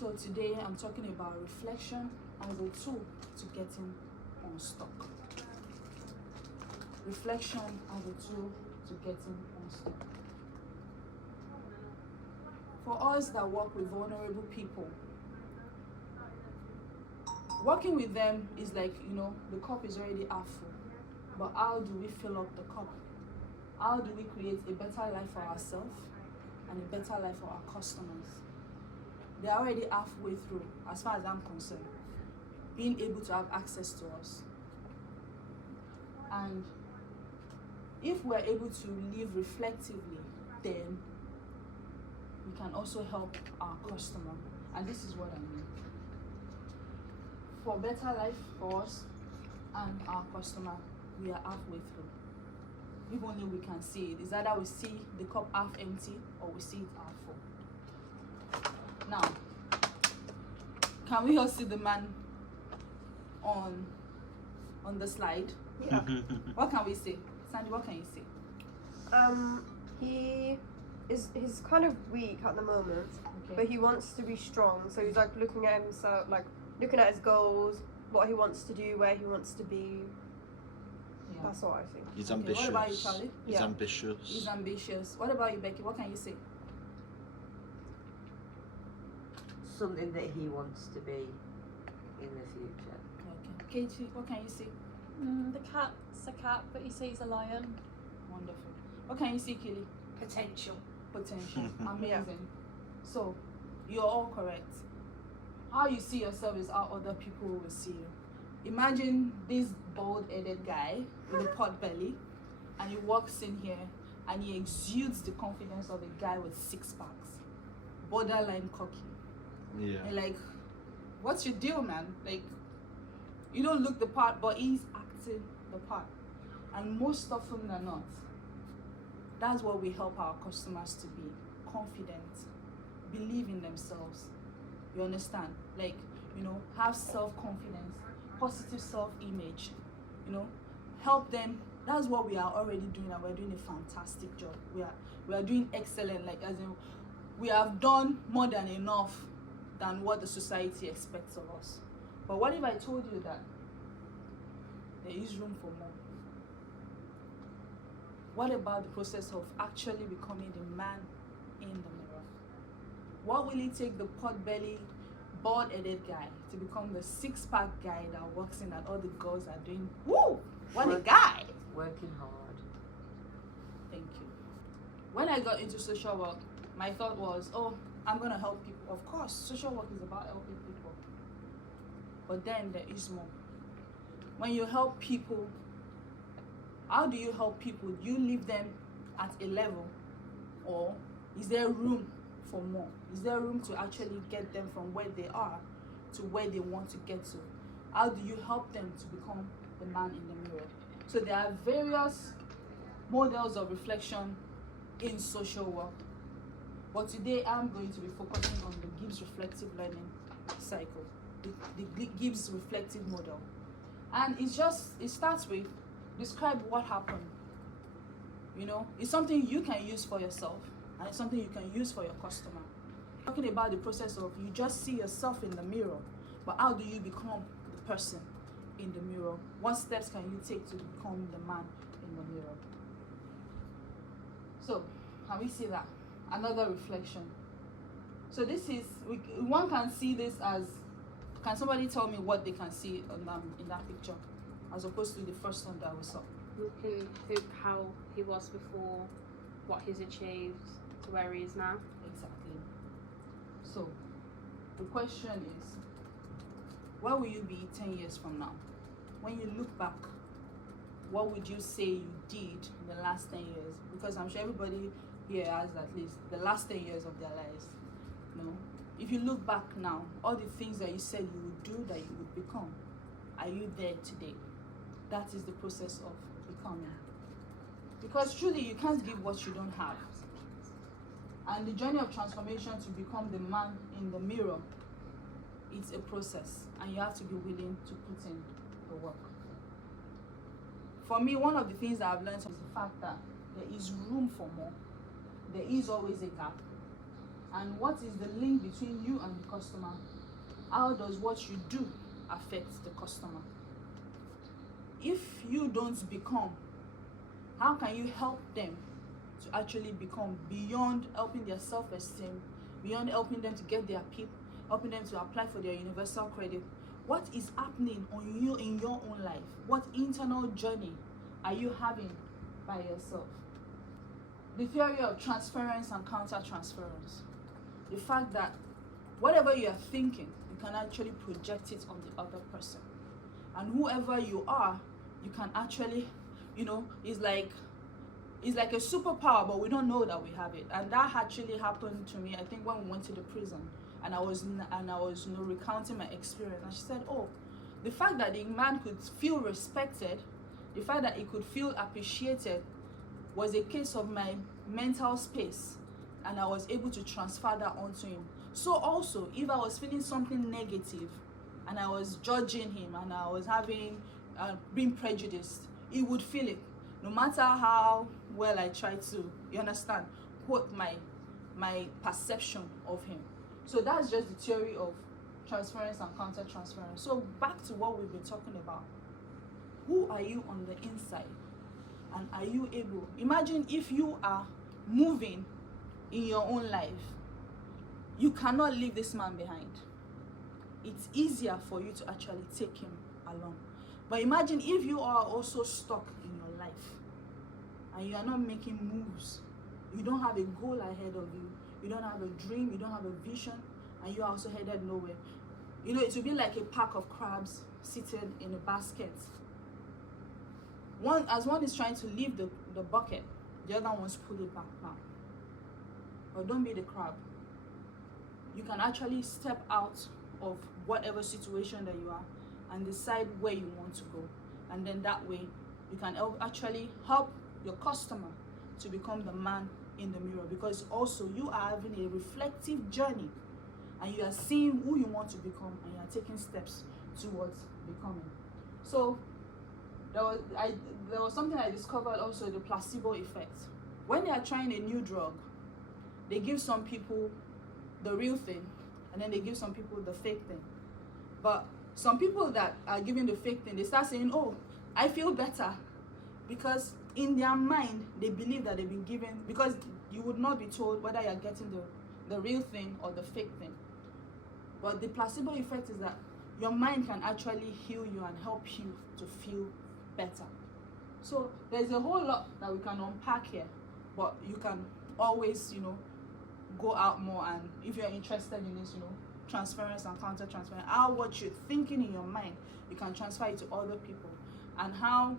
So today I'm talking about reflection as a tool to getting unstuck. Reflection as a tool to getting unstuck. For us that work with vulnerable people, working with them is like, the cup is already half full. But how do we fill up the cup? How do we create a better life for ourselves and a better life for our customers? They're already halfway through, as far as I'm concerned, being able to have access to us. And if we're able to live reflectively, then we can also help our customer. And this is what I mean. For better life for us and our customer, we are halfway through. If only we can see it. It's either we see the cup half empty or we see it half full. Now, can we all see the man on the slide? Yeah. What can we say? Sandy, what can you say? He's kind of weak at the moment, Okay. but he wants to be strong. So he's like looking at himself, like looking at his goals, what he wants to do, where he wants to be. Yeah. That's what I think. He's Okay, ambitious. what about you, Charlie? He's Yeah. ambitious. He's ambitious. What about you, Becky? What can you say? Something that he wants to be in the future. Okay. Katie, what can you say? The cat's a cat, but he sees a lion. Wonderful. What can you see, Kelly? Potential. Potential. Amazing. So, you're all correct. How you see yourself is how other people will see you. Imagine this bald-headed guy with a pot belly, and he walks in here and he exudes the confidence of a guy with six packs, borderline cocky. Yeah. And like, what's your deal, man? Like, you don't look the part, but he's acting the part. And most often than not, that's what we help our customers to be: confident, believe in themselves. You understand? Like, have self-confidence, positive self-image, help them. That's what we are already doing, and we're doing a fantastic job. We are doing excellent, like, as in, we have done more than enough than what the society expects of us. But what if I told you that there is room for more? What about the process of actually becoming the man in the mirror? What will it take the pot-belly, bald-headed guy to become the six-pack guy that walks in that all the girls are doing? Woo! What a guy! Working hard. Thank you. When I got into social work, my thought was, I'm going to help people. Of course, social work is about helping people. But then there is more. When you help people, how do you help people? Do you leave them at a level, or is there room for more? Is there room to actually get them from where they are to where they want to get to? How do you help them to become the man in the mirror? So there are various models of reflection in social work. But today I'm going to be focusing on the Gibbs reflective learning cycle, the Gibbs reflective model. And it starts with describe what happened. It's something you can use for yourself, and it's something you can use for your customer. Talking about the process of you just see yourself in the mirror, but how do you become the person in the mirror? What steps can you take to become the man in the mirror? So, can we see that? Another reflection. So this is, one can see this as, can somebody tell me what they can see in that picture, as opposed to the first one that we saw? How he was before, what he's achieved to where he is now. Exactly. So, the question is, where will you be 10 years from now? When you look back, what would you say you did in the last 10 years? Because I'm sure everybody here has at least the last 10 years of their lives. If you look back now, all the things that you said you would do, that you would become, are you there today? That is the process of becoming. Because truly, you can't give what you don't have. And the journey of transformation to become the man in the mirror, it's a process, and you have to be willing to put in the work. For me, one of the things that I've learned is the fact that there is room for more. There is always a gap. And what is the link between you and the customer? How does what you do affect the customer? If you don't become, how can you help them to actually become, beyond helping their self-esteem, beyond helping them to get their PIP, helping them to apply for their universal credit? What is happening on you in your own life? What internal journey are you having by yourself? The theory of transference and counter-transference. The fact that whatever you are thinking, you can actually project it on the other person. And whoever you are, you can actually, it's like a superpower, but we don't know that we have it. And that actually happened to me, I think, when we went to the prison, and I was recounting my experience. And she said, oh, the fact that the man could feel respected, the fact that he could feel appreciated, was a case of my mental space, and I was able to transfer that onto him. So also, if I was feeling something negative and I was judging him and I was being prejudiced, he would feel it, no matter how well I tried to, you understand, quote my perception of him. So that's just the theory of transference and counter-transference. So back to what we've been talking about. Who are you on the inside? And are you able, imagine if you are moving in your own life, you cannot leave this man behind. It's easier for you to actually take him along. But imagine if you are also stuck in your life and you are not making moves. You don't have a goal ahead of you. You don't have a dream. You don't have a vision. And you are also headed nowhere. It will be like a pack of crabs sitting in a basket. As one is trying to leave the bucket, the other one's pull it back now. But don't be the crab. You can actually step out of whatever situation that you are and decide where you want to go. And then that way, you can actually help your customer to become the man in the mirror, because also you are having a reflective journey and you are seeing who you want to become and you are taking steps towards becoming. So there was something I discovered also, the placebo effect. When they are trying a new drug, they give some people the real thing and then they give some people the fake thing. But some people that are giving the fake thing, they start saying, oh, I feel better, because in their mind they believe that they've been given, because you would not be told whether you're getting the real thing or the fake thing. But the placebo effect is that your mind can actually heal you and help you to feel better. So there's a whole lot that we can unpack here, but you can always, go out more, and if you're interested in this, transference and counter-transference, how what you're thinking in your mind, you can transfer it to other people, and how,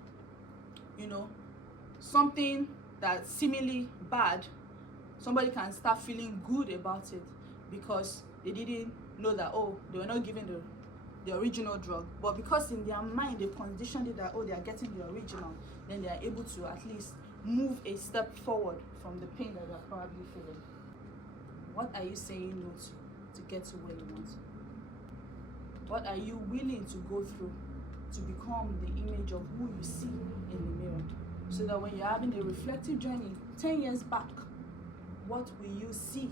something that's seemingly bad, somebody can start feeling good about it because they didn't know that, oh, they were not given the original drug, but because in their mind they conditioned it that, oh, they are getting the original, then they are able to at least move a step forward from the pain that they're probably feeling. What are you saying no to get to where you want? What are you willing to go through to become the image of who you see in the mirror? So that when you're having a reflective journey 10 years back, what will you see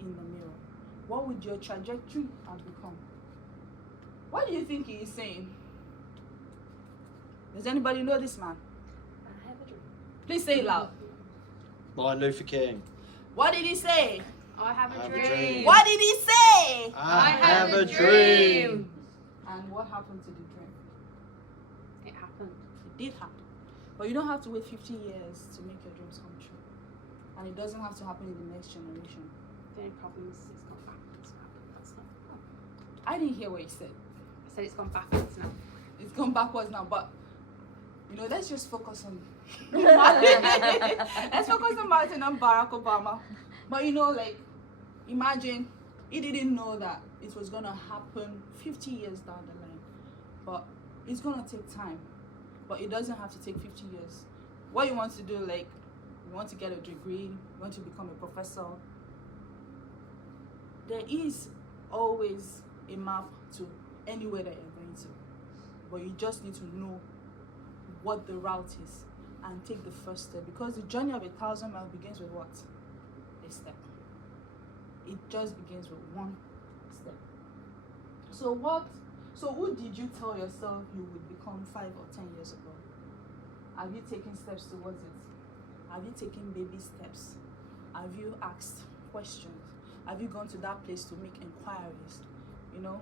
in the mirror? What would your trajectory have become? What do you think he is saying? Does anybody know this man? I have a dream. Please say it loud. Martin Luther King. What did he say? I have a I have a dream. dream. What did he say? I have a dream. And what happened to the dream? It happened. It did happen. But you don't have to wait 50 years to make your dreams come true. And it doesn't have to happen in the next generation. The only problem is it's gone backwards now. That's not the problem. I didn't hear what you said. I said it's gone backwards now. It's gone backwards now, but let's just focus on Martin. Let's focus on Martin and Barack Obama. But imagine he didn't know that it was gonna happen 50 years down the line. But it's gonna take time. But it doesn't have to take 50 years. What you want to do, you want to get a degree, you want to become a professor. There is always a map to anywhere that you're going to. But you just need to know what the route is and take the first step. Because the journey of 1,000 miles begins with what? A step. It just begins with one step. So who did you tell yourself you would become 5 or 10 years ago? Have you taken steps towards it? Have you taken baby steps? Have you asked questions? Have you gone to that place to make inquiries? You know,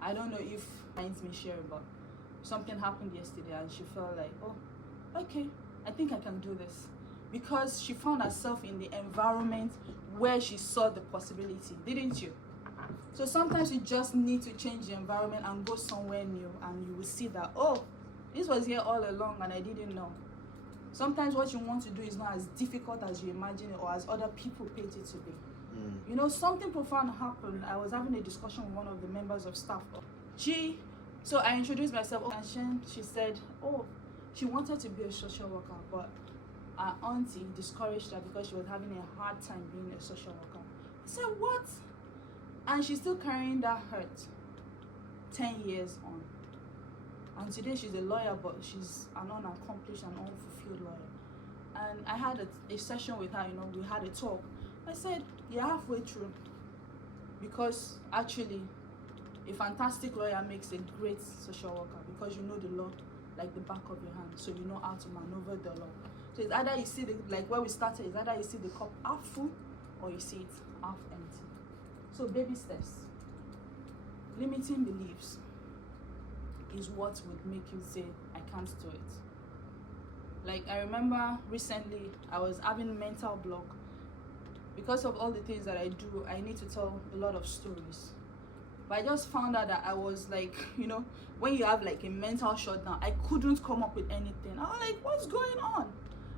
I don't know if minds me sharing, but something happened yesterday and she felt like, oh, okay, I think I can do this. Because she found herself in the environment where she saw the possibility, didn't you? So sometimes you just need to change the environment and go somewhere new, and you will see that, oh, this was here all along and I didn't know. Sometimes what you want to do is not as difficult as you imagine it or as other people paint it to be. You know, something profound happened. I was having a discussion with one of the members of staff. So I introduced myself, and she said, oh, she wanted to be a social worker, but her auntie discouraged her because she was having a hard time being a social worker. I said, what? And she's still carrying that hurt 10 years on. And today she's a lawyer, but she's an unaccomplished and unfulfilled lawyer. And I had a session with her, you know, we had a talk. I said, you're halfway through. Because actually, a fantastic lawyer makes a great social worker because you know the law like the back of your hand, so you know how to maneuver the law. So it's either you see like where we started, it's either you see the cup half full or you see it half empty. So baby steps. Limiting beliefs is what would make you say, I can't do it. Like I remember recently, I was having mental block. Because of all the things that I do, I need to tell a lot of stories. But I just found out that I was like, you know, when you have like a mental shutdown, I couldn't come up with anything. I was like, what's going on?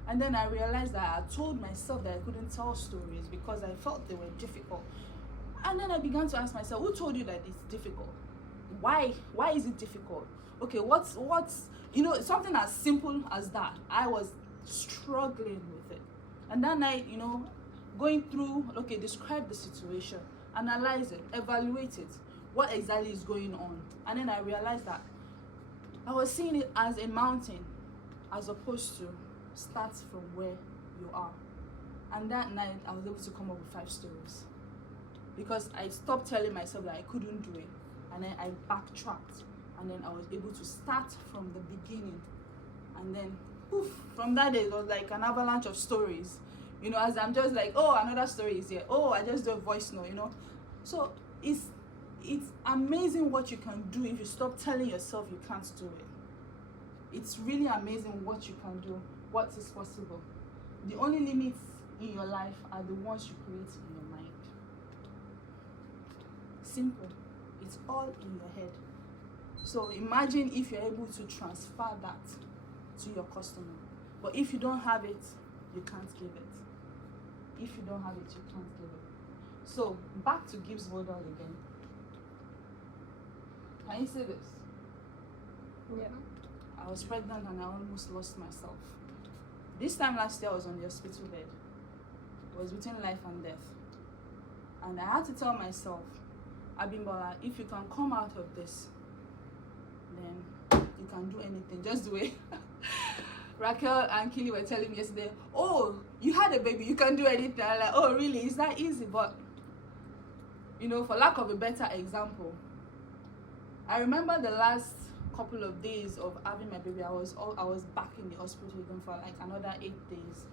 And then I realized that I told myself that I couldn't tell stories because I felt they were difficult. And then I began to ask myself, who told you that it's difficult? Why is it difficult? Okay, what's you know, something as simple as that. I was struggling with it. And that night, you know, going through, okay, describe the situation, analyze it, evaluate it, what exactly is going on. And then I realized that I was seeing it as a mountain as opposed to start from where you are. And that night I was able to come up with 5 stories because I stopped telling myself that I couldn't do it, and then I backtracked, and then I was able to start from the beginning. And then poof, from that day it was like an avalanche of stories, you know, as I'm just like, oh, another story is here, oh, I just do a voice note, you know. So it's amazing what you can do if you stop telling yourself you can't do it. It's really amazing what you can do, what is possible. The only limits in your life are the ones you create in your mind. Simple. It's all in your head. So imagine if you're able to transfer that to your customer. But if you don't have it, you can't give it. If you don't have it, you can't give it. So back to Gibbs model again. Can you say this? Yeah. I was pregnant and I almost lost myself. This time last year I was on the hospital bed. It was between life and death. And I had to tell myself, Abimbola, if you can come out of this, then you can do anything. Just do it. Raquel and Kili were telling me yesterday, oh, you had a baby, you can do anything. I'm like, oh, really? Is that easy? But, you know, for lack of a better example, I remember the last couple of days of having my baby, I was back in the hospital even for like another 8 days.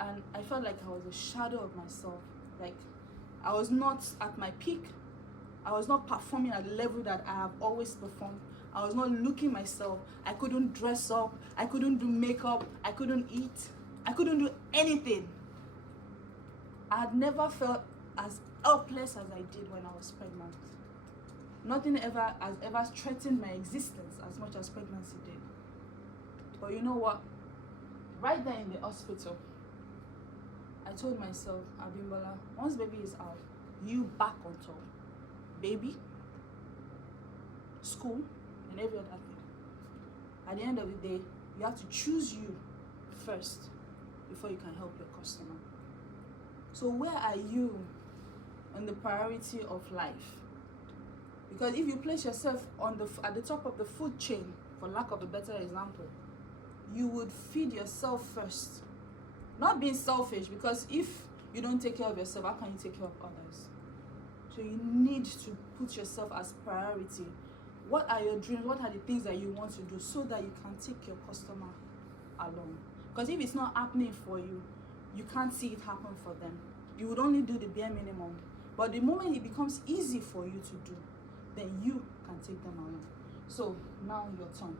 And I felt like I was a shadow of myself. Like, I was not at my peak. I was not performing at the level that I have always performed. I was not looking myself. I couldn't dress up. I couldn't do makeup. I couldn't eat. I couldn't do anything. I had never felt as helpless as I did when I was pregnant. Nothing has ever threatened my existence as much as pregnancy did. But you know what? Right there in the hospital, I told myself, Abimbola, once baby is out, you back on top. Baby, school, and every other thing. At the end of the day, you have to choose you first before you can help your customer. So where are you on the priority of life? Because if you place yourself at the top of the food chain, for lack of a better example, you would feed yourself first. Not being selfish, because if you don't take care of yourself, how can you take care of others? So you need to put yourself as priority. What are your dreams? What are the things that you want to do so that you can take your customer along? Because if it's not happening for you, you can't see it happen for them. You would only do the bare minimum. But the moment it becomes easy for you to do, then you can take them along. So now your turn.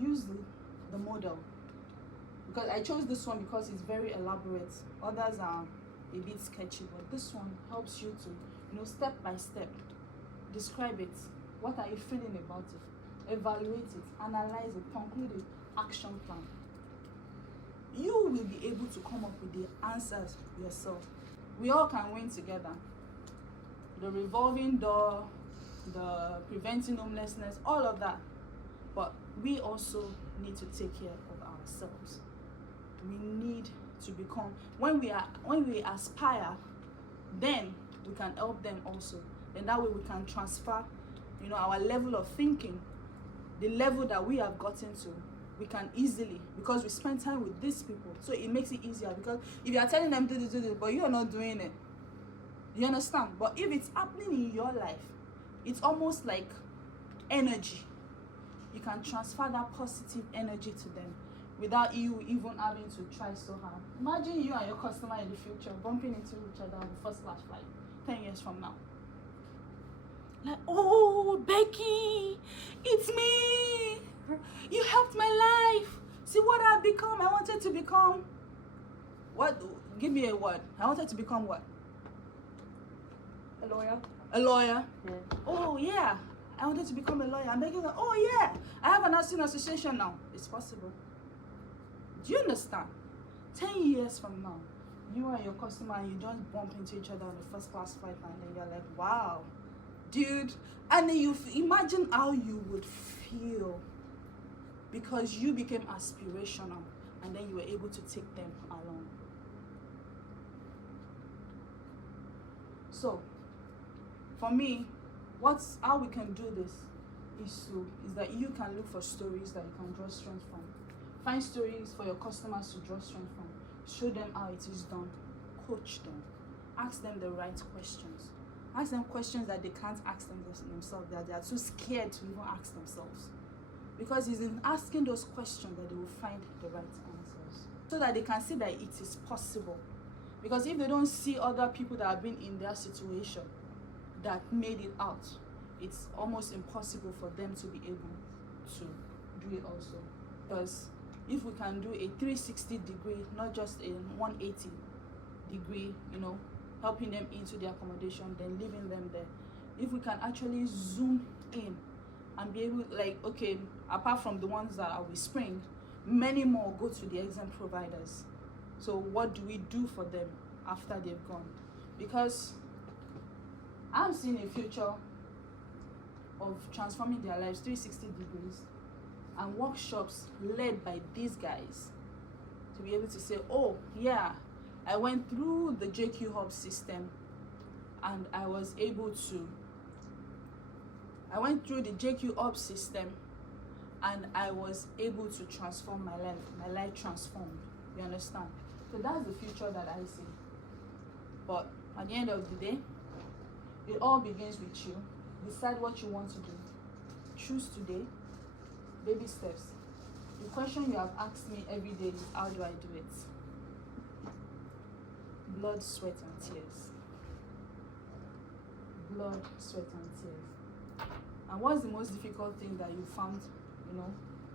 Use the model. Because I chose this one because it's very elaborate. Others are a bit sketchy, but this one helps you to, step by step, describe it. What are you feeling about it? Evaluate it, analyze it, conclude it, action plan. You will be able to come up with the answers yourself. We all can win together. The revolving door, the preventing homelessness, all of that. But we also need to take care of ourselves. We need to become, when we aspire, then we can help them also. Then that way we can transfer, our level of thinking, the level that we have gotten to, we can easily, because we spend time with these people. So it makes it easier, because if you are telling them to do this, but you are not doing it, you understand? But if it's happening in your life, it's almost like energy. You can transfer that positive energy to them without you even having to try so hard. Imagine you and your customer in the future bumping into each other on the first class flight 10 years from now. Like, oh, Becky, it's me. You helped my life. See what I've become. I wanted to become. What? Give me a word. I wanted to become what? A lawyer. A lawyer. Yeah. Oh, yeah. I wanted to become a lawyer. And Becky's like, oh, yeah. I have a nursing association now. It's possible. Do you understand? 10 years from now, you and your customer, and you just bump into each other on the first class flight, and then you're like, wow, dude. And then you imagine how you would feel, because you became aspirational, and then you were able to take them along. So, for me, how we can do this is that you can look for stories that you can draw strength from. Find stories for your customers to draw strength from. Show them how it is done. Coach them. Ask them the right questions. Ask them questions that they can't ask themselves, that they are too scared to even ask themselves. Because it's in asking those questions that they will find the right answers. So that they can see that it is possible. Because if they don't see other people that have been in their situation that made it out, it's almost impossible for them to be able to do it also. Because if we can do a 360 degree, not just a 180 degree, helping them into the accommodation, then leaving them there. If we can actually zoom in and be able, like, okay, apart from the ones that are with Spring, many more go to the exam providers. So what do we do for them after they've gone? Because I'm seeing a future of transforming their lives 360 degrees, and workshops led by these guys to be able to say, oh yeah, I went through the JQ Hub system, and I went through the JQ Hub system, and I was able to transform my life. My life transformed. You understand? So that's the future that I see. But at the end of the day, it all begins with you. Decide what you want to do. Choose today. Baby steps. The question you have asked me every day is, how do I do it? Blood, sweat, and tears. Blood, sweat, and tears. And what's the most difficult thing that you found,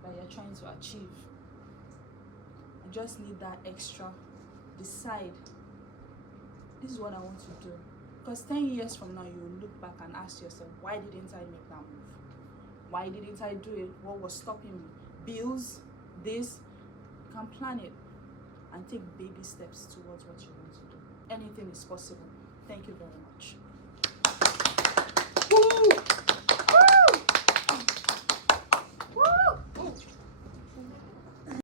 that you're trying to achieve? I just need that extra. Decide, this is what I want to do. Because 10 years from now, you will look back and ask yourself, why didn't I make that move? Why didn't I do it? What was stopping me? Bills, this. You can plan it and take baby steps towards what you want to do. Anything is possible. Thank you very much.